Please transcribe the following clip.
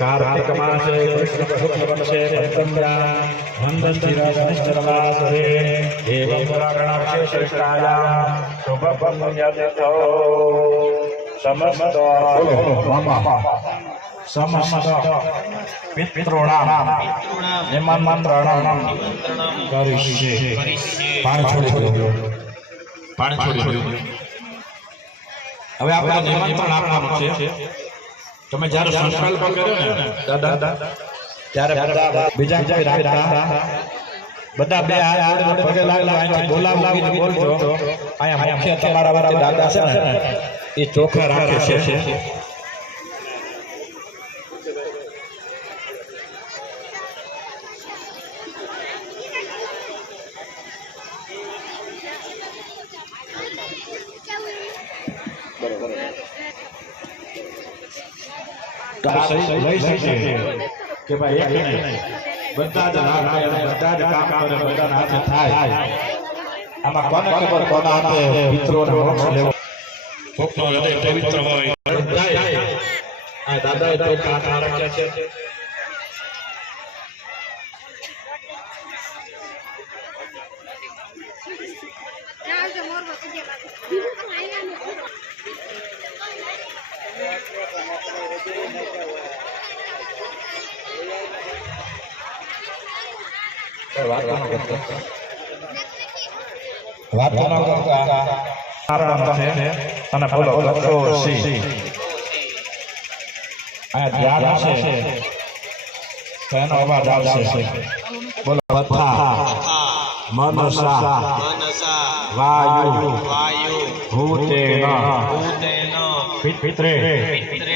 कार्तिक मासे कृष्ण शुक्ल पक्षे पंचम्या वंदन्तिराजनिष्ठवासरे एवं पुराणाक्षे श्रेष्ठायां शुभपुण्यतिथौ समस्त पितॄणां निमन्त्रणां करिष्ये पाणी छोड़ी હવે આપણે નિમંત્રણ આપવાનું છે તમે જ્યારે સંકલ્પ કર્યો ને દાદા ત્યારે બધા બીજા કોઈ રાખતા બધા બે હાથ જોડે પગે લાગી અહીંથી બોલાવીને બોલજો અહીંયા મુખ્ય તમારા વચ્ચે દાદા છે ને એ ચોખા રાખે છે લઈ શકીએ કે ભાઈ એક નહીં બધા જ બધા જ કામ કરે બધાના હાથે થાય આમાં કોને ખબર કોના હાથે મિત્રોને મોક્ષ લેવો કોકનો હૃદય પવિત્ર હોય જાય આ દાદાએ તો હાથ રાખ્યા છે વાત ન કરતા આરામ છે અને બોલો સી આ ધ્યાન છે તેનો અવાજ આવશે બોલો વથા મનસા વાયુ ભૂતેન પિત્રે